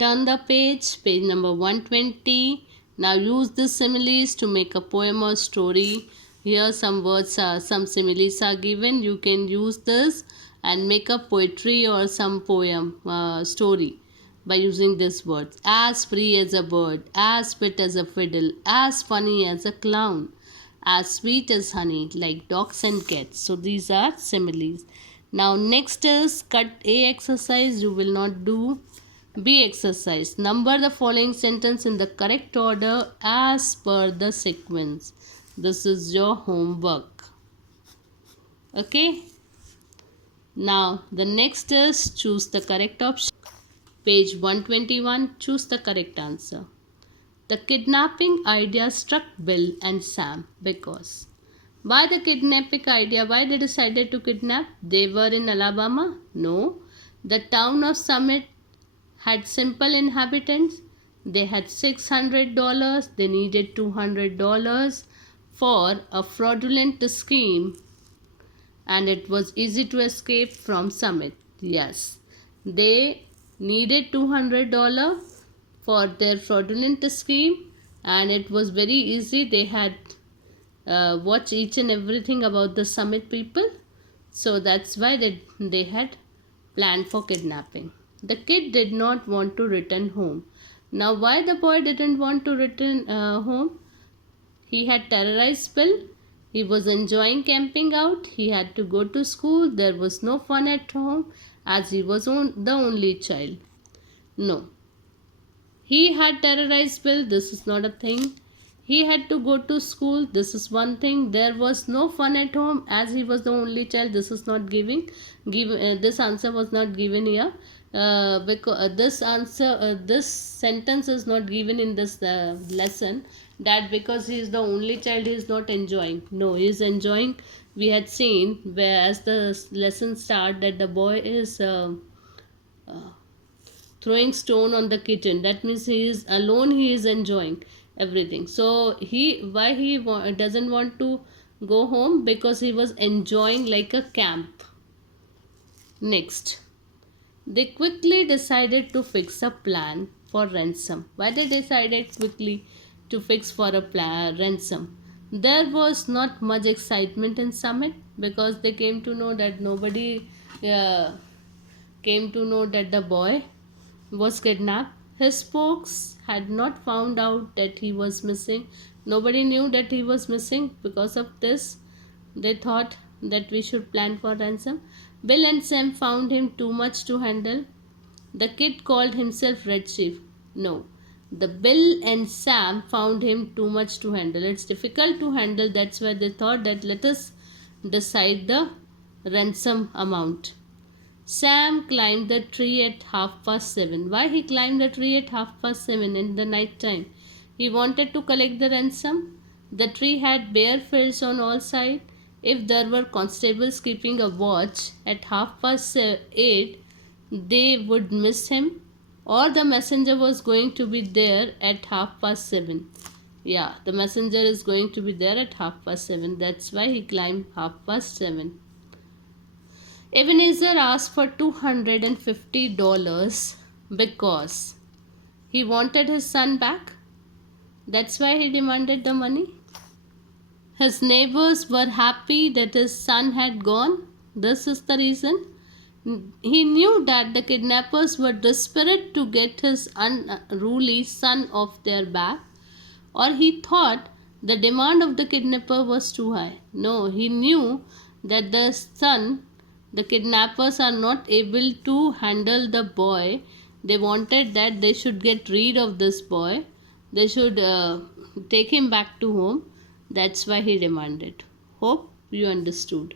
Turn the page, page number 120. Now use the similes to make a poem or story. Here some words are, some similes are given. You can use this and make a poetry or some poem, story by using these words. As free as a bird, as fit as a fiddle, as funny as a clown, as sweet as honey, like dogs and cats. So these are similes. Now next is cut A exercise. You will not do B exercise. Number the following sentence in the correct order as per the sequence. This is your homework. Okay. Now the next is choose the correct option. Page 121. Choose the correct answer. The kidnapping idea struck Bill and Sam because. Why the kidnapping idea? Why they decided to kidnap? They were in Alabama? No. The town of Summit had simple inhabitants. They had $600. They needed $200 for a fraudulent scheme, and it was easy to escape from Summit. Yes, they needed $200 for their fraudulent scheme, and it was very easy. They had watched each and everything about the Summit people, so that's why they had planned for kidnapping. The kid did not want to return home. Now, why the boy didn't want to return home? He had terrorized Bill. He was enjoying camping out. He had to go to school. There was no fun at home as he was the only child. No. He had terrorized Bill. This is not a thing. He had to go to school. This is one thing. There was no fun at home as he was the only child. This is not giving. This answer was not given here. Because this sentence is not given in this lesson, that because he is the only child he is not enjoying. No, he is enjoying. We had seen where as the lesson start that the boy is throwing stone on the kitchen. That means he is alone. He is enjoying everything. So why he doesn't want to go home? Because he was enjoying like a camp. Next, they quickly decided to fix a plan for ransom. Why they decided quickly to fix for a ransom? There was not much excitement in Summit because they came to know that nobody came to know that the boy was kidnapped. His folks had not found out that he was missing. Nobody knew that he was missing. Because of this, they thought that we should plan for ransom. Bill and Sam found him too much to handle. The kid called himself Red Chief. No, the Bill and Sam found him too much to handle. It's difficult to handle. That's why they thought that let us decide the ransom amount. Sam climbed the tree at 7:30. Why he climbed the tree at 7:30 in the night time? He wanted to collect the ransom. The tree had bare fields on all sides. If there were constables keeping a watch at 8:30, they would miss him, or the messenger was going to be there at 7:30. Yeah, the messenger is going to be there at 7:30. That's why he climbed 7:30. Ebenezer asked for $250 because he wanted his son back. That's why he demanded the money. His neighbors were happy that his son had gone. This is the reason. He knew that the kidnappers were desperate to get his unruly son off their back, or he thought the demand of the kidnapper was too high. No, he knew that the kidnappers are not able to handle the boy. They wanted that they should get rid of this boy. They should take him back to home. That's why he demanded. Hope you understood.